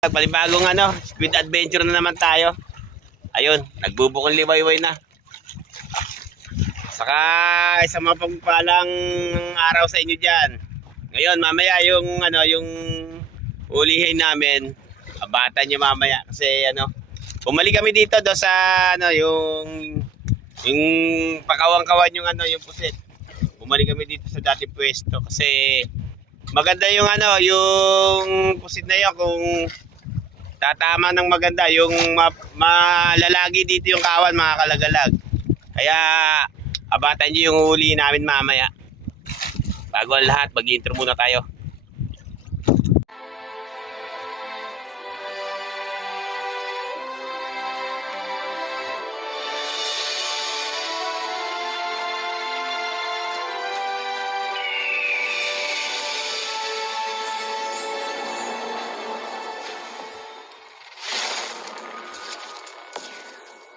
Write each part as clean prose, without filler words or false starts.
Panibagong squid adventure na naman tayo. Ayun, nagbubukong liwayway na. Saka isang mapagpalang araw sa inyo diyan. Ngayon, mamaya yung ulihin namin, abatan niyo mamaya kasi bumalik kami dito do sa yung pakawang-kawan yung pusit. Bumalik kami dito sa dati pwesto kasi maganda yung yung pusit na yun kung tatama ng maganda yung malalagi dito yung kawan, mga kalagalag. Kaya abatan niyo yung huli namin mamaya. Bago ang lahat, mag-intro muna tayo.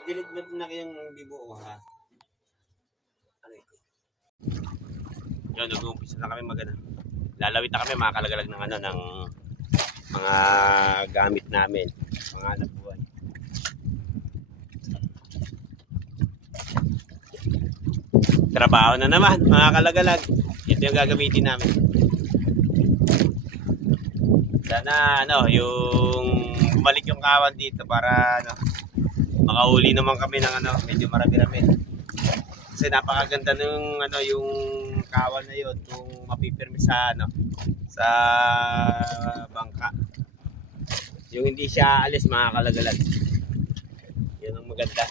Dilit na kayong bibuo ha. Yun, nag-uumpisa na kami lalawit na kami, mga kalagalag ng ng mga gamit namin, mga nabuhan. Trabaho na naman, mga kalagalag. Ito yung gagamitin namin. Sana yung bumalik yung kawan dito para makahuli naman kami ng medyo marami-rami. Kasi napakaganda ng yung kawan na yun kung mapipirmi sa sa bangka. Yung hindi siya alis, mga kalagalag. Yun ang maganda.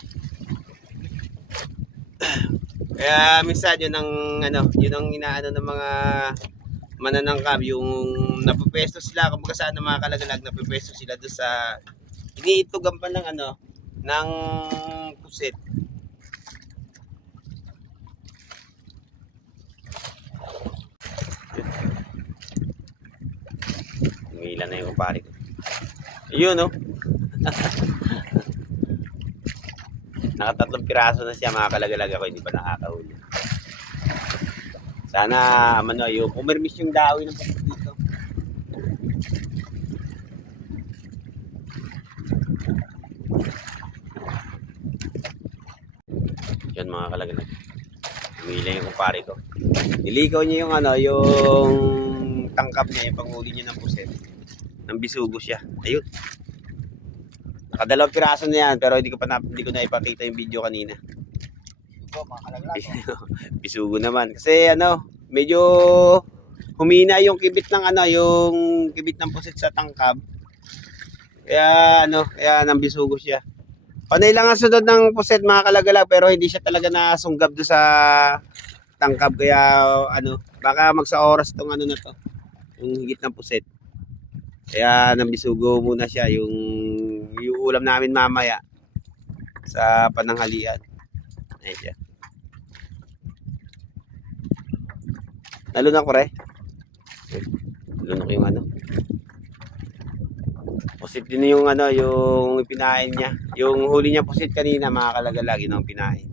Kaya minsan yun ang yun ang inaano ng mga mananangkab, yung napupwesto sila kumbaga sa mga kalagalag, napupwesto sila doon sa iniitugan pa ng ng pusit. Umilan na yung kumpare ko. Ayun nakatatlong piraso na siya, mga kalagalag. Ako hindi pa nakakahuli. Sana yung pumirmis yung daoy ng pusit dito. Yan, mga kalagalag. Umilan yung kumpare ko. Nilikaw niya yung yung tangkap niya, yung panghuli niya ng pusit. Nang bisugo siya. Ayun. Nakadalawang piraso na yan, pero hindi ko na ipakita yung video kanina. Bisugo naman. Kasi medyo humina yung kibit ng yung kibit ng pusit sa tangkab. Kaya kaya nang bisugo siya. Panay lang ang sunod ng pusit, mga kalagalag, pero hindi siya talaga nasunggab do sa tangkab. Kaya baka magsa oras tong na to, yung higit ng pusit. Kaya nambisugo muna siya yung ulam namin mamaya sa pananghalian. Ayan siya. Nalunok ko re. Nalunok yung pusit din yung yung ipinain niya. Yung huli niya pusit kanina, mga kalagalag, yun ang pinain.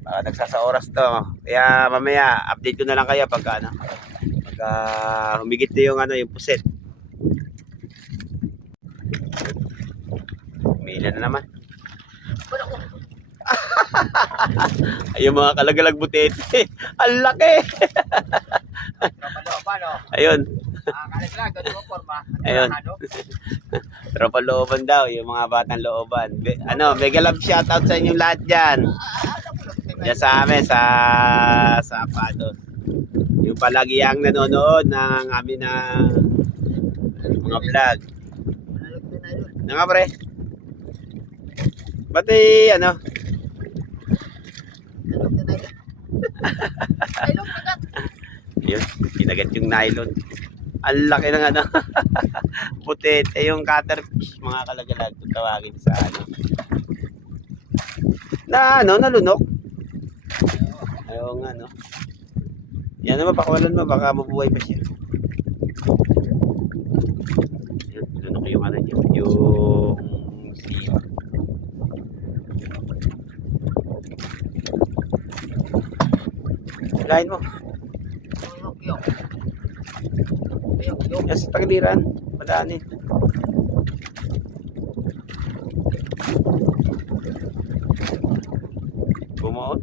Baka nagsasa oras to. Kaya mamaya update ko na lang kayo pagka humigit na yung pusit. Umilan na naman. Ayun, mga kalagalag butete. Ang laki. Ayun. Ayun. Tropa looban daw, yung mga batang looban. Mega love shoutout sa inyong lahat dyan. Diyan sa amin, sa Pados. Yung palagi ang nanonood ng amin mga vlog. Nga pre. Ba't yun, pinagat yung nylon. Ang laki ng butete, yung cutterfish, mga kalagalag, kung tawagin sa nalunok. Ayaw nga yan naman, pakawalan mo, baka mabuhay pa siya. Yun, lunok yung niya, yung sea. Lain mo. Yan sa tagiliran, madaanin. mo.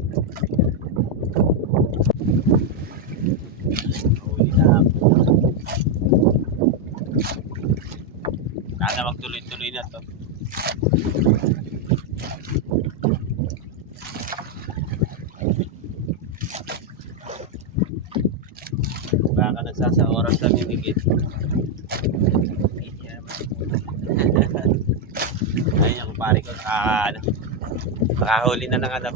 Huli na ako. Sana magtuloy-tuloy na to. Baka nagsasa oras na bibigit. Ayun yung pare ko. Nakahuli na ng ano.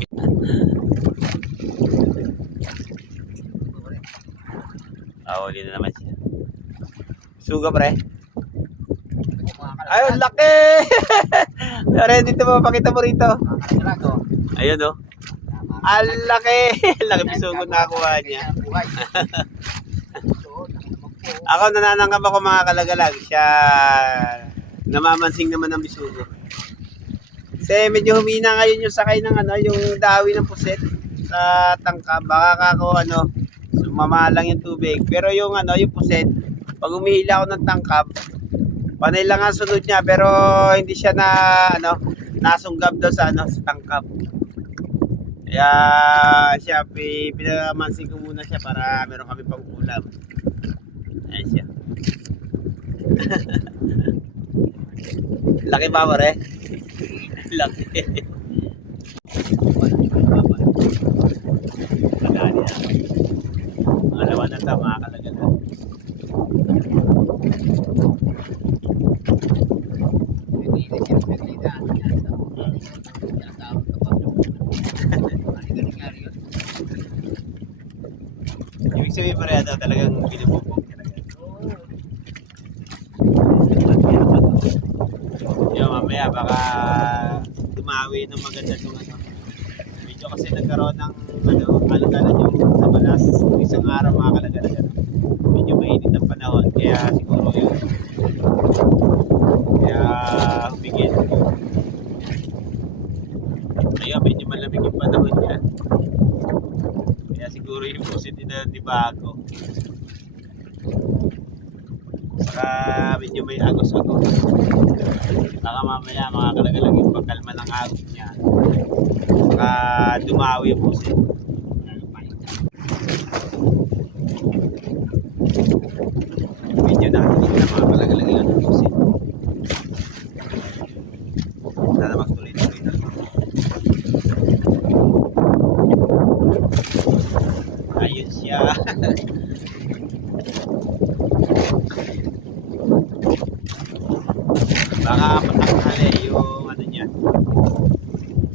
Nakahuli na naman siya. Suga pre. Ayun, laki! Ready to mapakita mo rito. Ayun oh. Ang laki! Laki bisugo na nakuha niya. Ako nananangkap ako mga kalagalag. Siya namamansing naman ng bisugo. Kasi medyo humina ngayon yung sakay ng ano, yung dawi ng puset sa tangka. Baka ako ano, sumama lang yung tubig. Pero yung ano, yung puset, pag umihila ako ng tangkab, panay lang ang sunod niya pero hindi siya na ano, nasunggab daw sa ano, sa tangkab. Kaya siya pinamansin ko muna siya para meron kami pang ulam. Ayan siya. Laki ba mo re? Laki. Madali na. Mga lawan na ito, mga kalagalan. Ibig sabihin pa rin ito, talagang binububog talaga. Yung mamaya baka dumawi ng maganda itong ano. Medyo kasi nagkaroon ng ano, alagalan yung sa balas. Isang araw mga kalagalan. Medyo mainit ang panahon kaya siguro yun. Kaya humigit. Kaya medyo malamig yung panahon niya. Kaya siguro yung positive na di bago. Saka medyo may agos-agos. Baka mamaya mga kalagalang yung pagkalma ng agos niya. Saka dumawi yung pusit. Medyo nakakita na mga kalagalang yung pusit. Sana magtuloy-tuloy na. Ayun siya. Baka patanghali yung ano niya.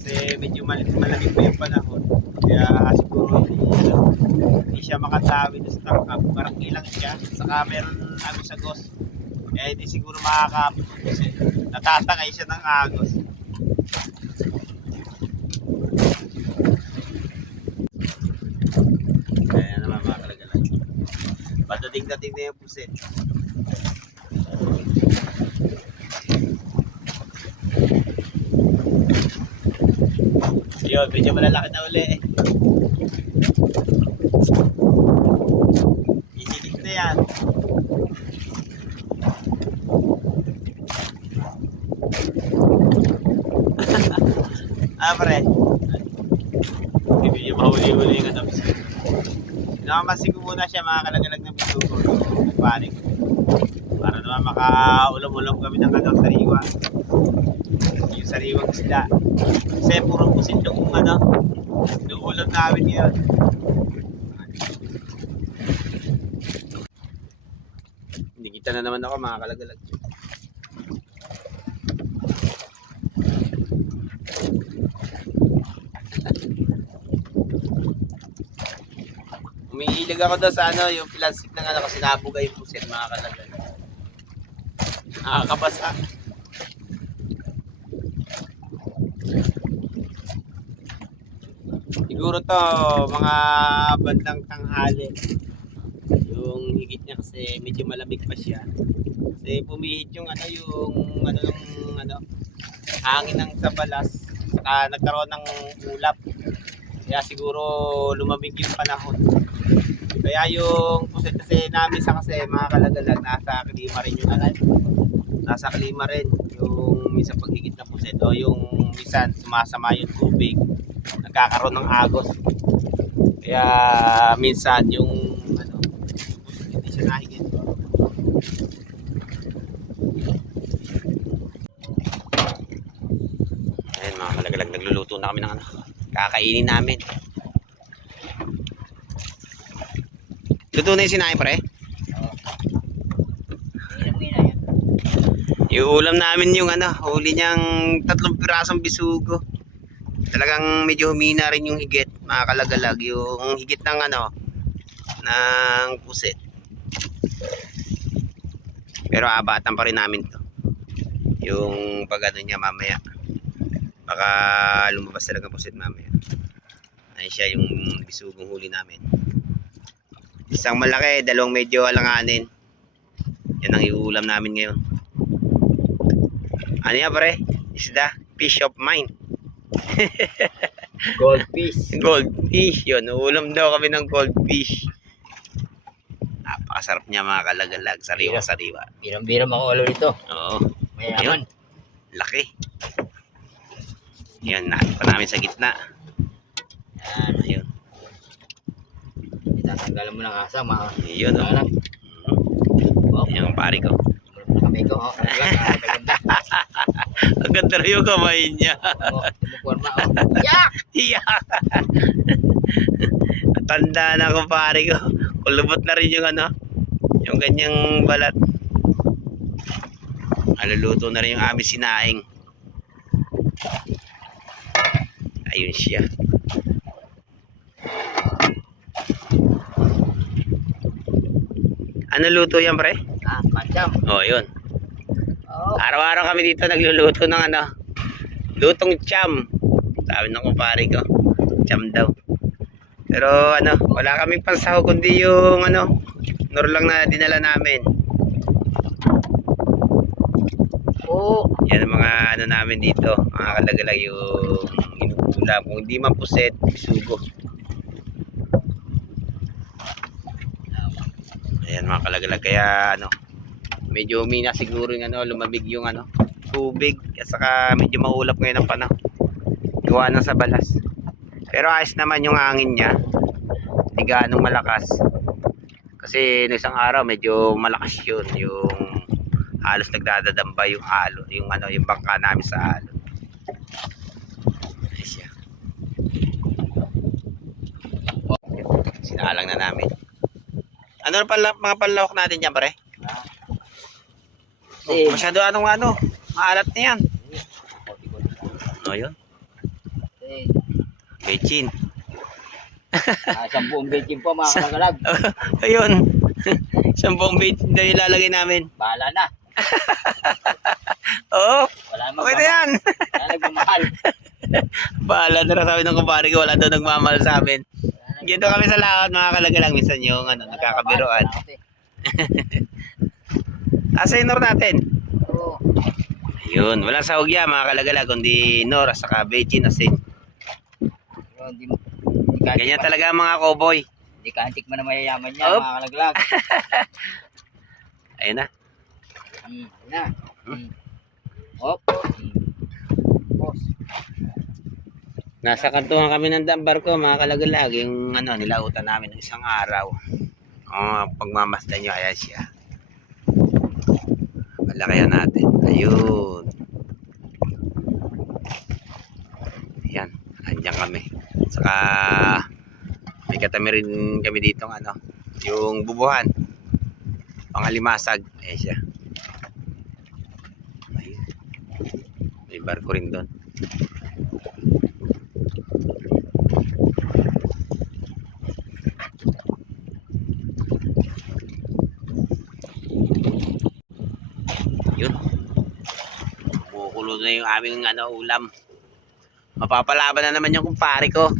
Kasi medyo malamig pa yung panahon. Kaya siguro hindi siya makatawi sa tangkap. Parang ilang siya. Saka meron agos-agos. Kaya hindi siguro makakapit kasi natatangay siya ng agos. Kaya naman mga kalagalan. Padating-dating na yung pusit. Yun, medyo malalaki na uli eh. Isilig na yan. Pre. Hindi niya mahuli-huli yung ano. Nakamasin ko muna siya mga kalagalag ng bisugo. Yung pare ko. Para naman makaulam-ulam kami ng ano, sariwa. Yung sariwang isda. Kasi puro pusit yung ano, yung ulam namin yun. Hindi kita na naman ako mga kalagalag. Umiilag ako daw sa ano, yung plastic ng ano kasi nabugay yung pusit mga kalagalag. Nakakabasa. Siguro to mga bandang tanghali. Yung higit niya kasi medyo malamig pa siya. Kasi pumihit yung ano ng ano hangin ng sabalas. Saka nagkaroon ng ulap. Kaya siguro lumamig yung panahon. Kaya yung pusit kasi namin sa kasi mga kalagalag nasa klima rin yung ano. Nasa klima rin yung minsan paghigit na pusit o yung minsan sumasama yung tubig. nagkakaroon ng agos. Kaya minsan yung ano, hindi siya nahigit. Ayan mga kalagalag, nagluluto na kami ng ano, kakainin namin. Luto na yung sinain pre? Yung ulam namin yung ano, huli niyang 3 pirasong bisugo. Talagang medyo humina rin yung higit, mga kalagalag. Yung higit ng ano, ng pusit. Pero abatan pa rin namin to. Yung pag ano niya mamaya. Baka lumabas talaga pusit mamaya. Ayun siya yung bisugong huli namin. Isang malaki, 2 medyo alanganin. Yan ang iulam namin ngayon. Ano yan pare? Isda, fish of mine. Goldfish. Goldfish, yun. Ulam daw kami ng goldfish. Napakasarap niya mga kalagalag. Sariwa-sariwa. Biram-biram ako ulo nito. Oo. Mayaman. Laki. Yan, natin pa namin sa gitna. Yan. Ayun. Itatanggalan mo ng asa, mga. Yun, oh. Oh. Yan ang pari ko. Kamay ko, oh. Maganda. Ang ganda rin yung kamay niya. Oh, tumuporma, oh. Yak! Iyak! Tanda na ko pari ko. Kulubot na rin yung ano, yung ganyang balat. Aluluto na rin yung aming sinaing. Ayun siya. Ano luto yan pre? Ah, panjam. Oh, yun. Oh. Araw-araw kami dito nagluluto ng ano, lutong cham. Sabi ng kumpare ko, cham daw. Pero ano, wala kaming pansahog kundi yung ano, nor lang na dinala namin. Oh. Yan ang mga ano namin dito, mga kalagalag yung inuulam. Kung hindi man puset, bisugo. Ayan mga kalagalag, kaya ano, medyo umina siguro yung ano, lumabig yung ano, tubig. At saka medyo maulap ngayon ang panahon. Gawa ng sa balas. Pero ayos naman yung hangin niya. Hindi ganong malakas. Kasi nung isang araw medyo malakas yun. Yung halos nagdadadamba yung alo, yung ano, yung bangka namin sa alo. Ayos siya. Sinalang na namin. Ano pala mga panlawak natin dyan pare? Oh, masyado ano, maalat na yan. Ano yun? Bechin. 10 bechin po, mga kalagalag. Ayun. 10 bechin daw ilalagay namin. Bahala na. Oo. Wala Okay na yan. Wala nagmamahal. Bahala na rin sabi ng kumpare ko, wala daw nagmamahal sa amin. Dito kami sa lahat mga kalagalang, minsan yung ano, nagkakabiroan. Asa yung nor natin? Oo. Ayun, walang sahog yan mga kalagalang, kundi nor, saka bechin, asin. Ganyan talaga ang mga cowboy. Hindi ka antik man na mayayaman niya, Op. mga kalaglag. Ayun na. Ayun na. Hop. Boss. Nasa kantuhan kami ng dambar ko mga kalagalag, yung ano, nilautan namin ng isang araw. Pagmamasdan nyo, ayan siya. Malakayan natin. Ayun. Ayan, andyan kami. Saka may katami rin kami dito ano, yung bubuhan. Pangalimasag. Ayan siya. Ayun. May barko rin doon. Yun. Kumukulo na yung aming ano, ulam. Mapapalaban na naman yung kumpare ko.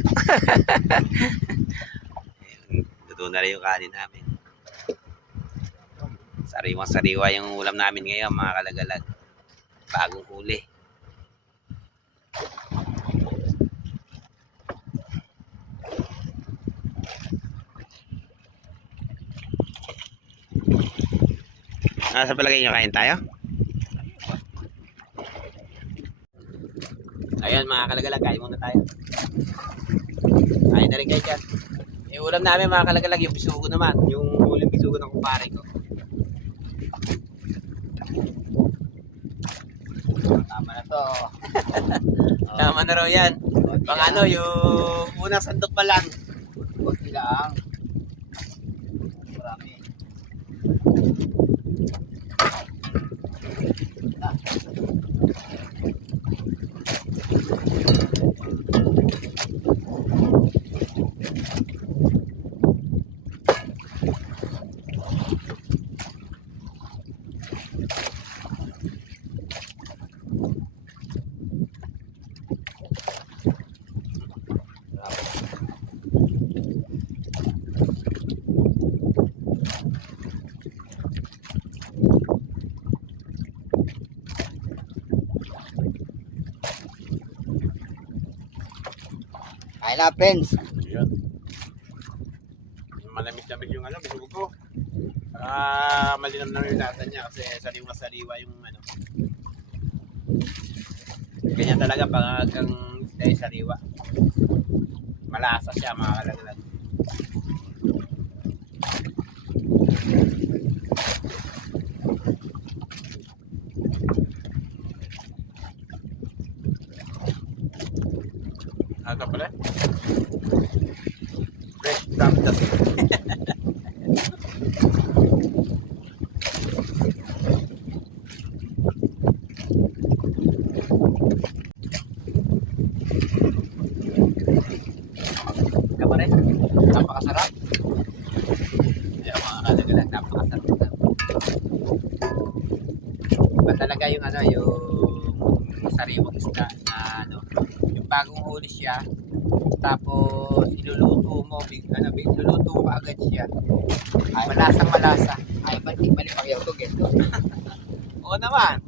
Luto na rin yung kanin namin. Sariwang-sariwa yung ulam namin ngayon mga kalagalag. Bagong huli. Sa palagay nyo, kain tayo? Ayan mga kalagalag, kain muna tayo. Kain na rin kayo dyan. Yung ulam namin mga kalagalag, yung bisugo naman. Yung uling bisugo ng kumpare ko. Tama na to. Tama na raw yan. Pang ano, yung unang sandok pa lang. Kunti lang. Marami. Kain na, friends. Yun. Malamig-lamig yung ano, bisugo ko. Malinam na yung lasa niya kasi sariwa-sariwa yung ano. Ganyan talaga pag ang isda ay sariwa. Malasa siya mga kalagalag. Ano pala? Fresh from the sea. Kapare, napakasarap. Yan mga kalagalag, napakasarap. Iba talaga yung ano, yung sariwang isda na ano, yung bagong huli siya, tapos iluluto mo, iluluto mo agad siya. Ay, malasang malasa. Ay, ba't balik pakyaw to, guys? Oo naman.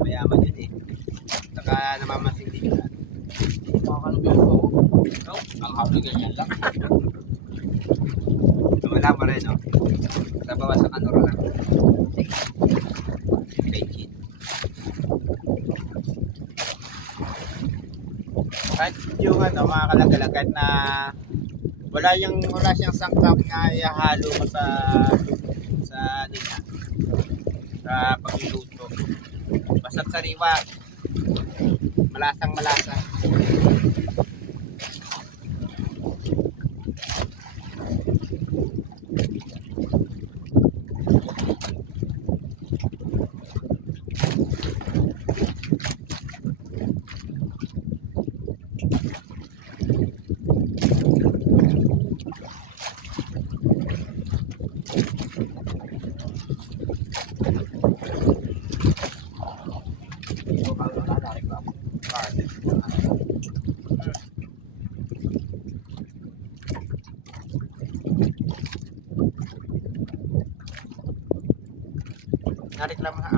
Mayaman yun eh. Saka namamasing din yun. Makakalubyan ko. Oh, Ang haplo, ganyan lang. wala pa rin, no? Sa bawas sa kanuro lang. Legit. Kahit yung ano, mga kalagalag, kahit na wala siyang sangkap na ihalo mo sa ano niya, sa pagluluto. Basta't sariwa, malasang malasa. Nareklamo ha.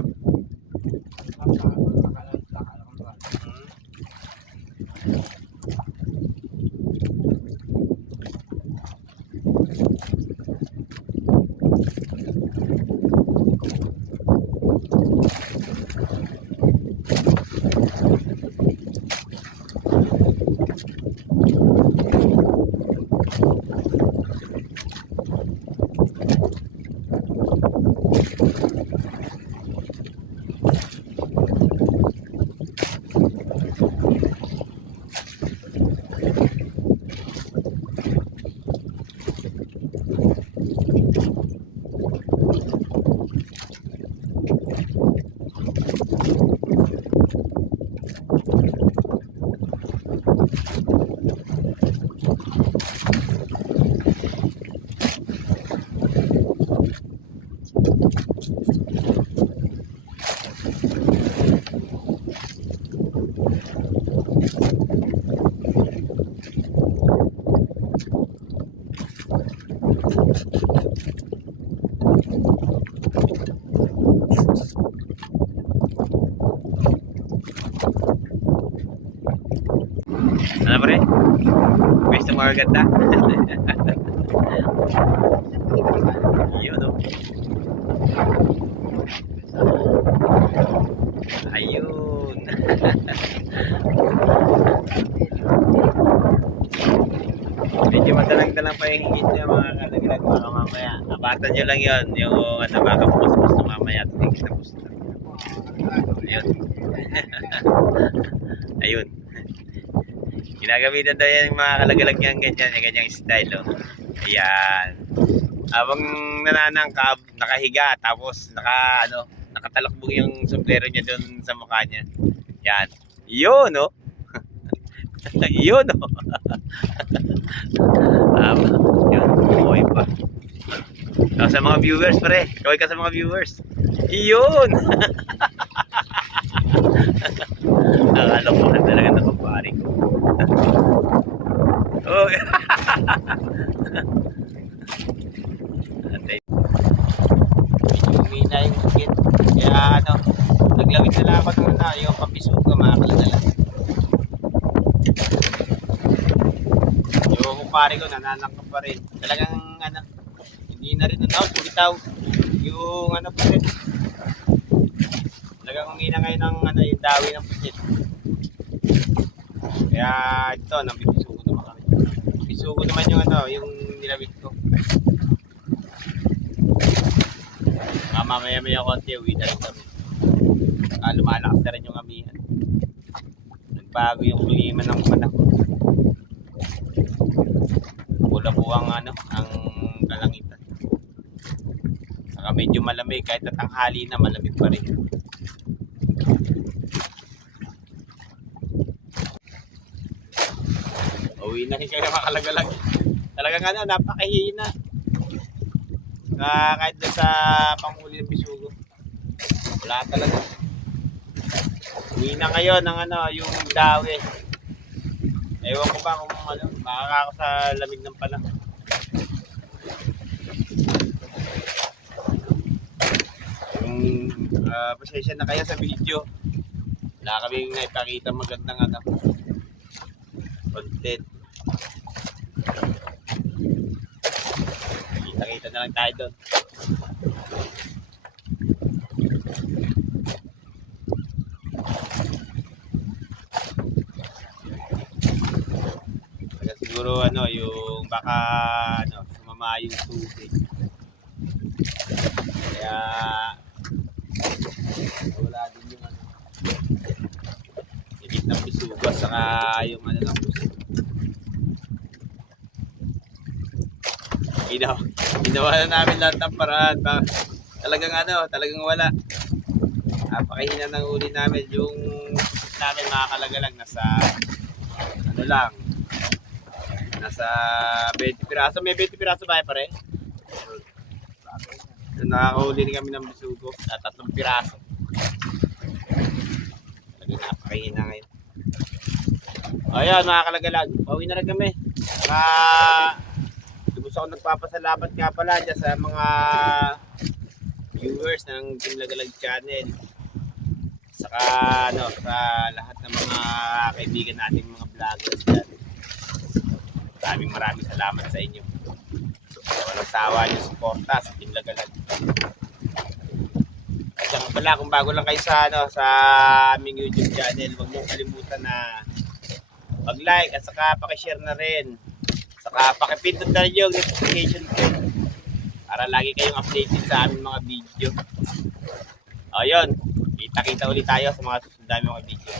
Ano pre? Gusto mo agad na? Yun no? Ayun. ng pahingit niya mga kalaglag baka mamaya. Abatan nyo lang yun. Yung ano, baka pumas-pumas na mamaya. Tingin na pusta. Ayun. Ayun. Ginagamitan daw yan yung mga kalagalag niyang ganyan. Yung ganyang style. Oh. Ayan. Habang nananangkab, nakahiga. Tapos nakatalakbong yung sombrero niya doon sa mukha niya. Yan. Yun, no? Yun, no? Yun. Okay pa. So, sa mga viewers, pre. Kaway ka sa mga viewers. Yun! Nakalokohan talaga ng kapari ko. Oh. Umina yung bukit. Kaya naglawit na lang ako ng yung pambisuga mga kalagala. Yung kumpare ko nananangkap pa rin. Talagang hindi na rin sulitaw. Yung pusit. Talagang umina ngayon ng yung dawi ng pusit. Kaya ito, nabibisugo naman kami. Bisugo naman yung yung nilawit ko. Mamaya-maya konti, uwi na rin kami. Lumalakas na rin yung amihan. Nagbago yung klima ng panahon. Pula po ang kalangitan. Saka medyo malamig, kahit na tanghali na malamig pa rin. Uwi na rin kayo makalagalag. Talagang napakahina. Kahit doon sa panghuli ng bisugo. Wala talaga. Uwi na ngayon ng yung dawi. Ewan ko ba kung makakako sa lamig ng panahon. Pasensya na kaya sa video. Wala kaming naipakita magandang content. Kita-kita na lang tayo doon. Kaya siguro yung baka sumama yung tubig. Kaya wala din yung higit ng bisugas saka yung ng puso. Ginawa na namin lahat ng paraan. Talagang wala. Napakahina ng uli namin. Yung namin makakalagalag nasa lang. Nasa 20 piraso. May 20 piraso ba pare? Nakakahuli rin kami ng bisugo na 3 piraso. Talagang napakahina ngayon. Ayan mga kalagalag, pauwi na rin kami. Lubos ako nagpapasalamat nga pala dyan sa mga viewers ng Team Lagalag Channel. Saka sa lahat ng mga kaibigan nating mga vloggers dyan. Maraming salamat sa inyo. Walang tawa yung suporta sa Team Lagalag. At saka pala kung bago lang kayo sa aming YouTube channel, huwag mong kalimutan na mag-like at saka pakishare na rin. Saka pakipindot na rin yung notification bell para lagi kayong updated sa aming mga video. O yun, kita-kita ulit tayo sa mga susunod namin mga video.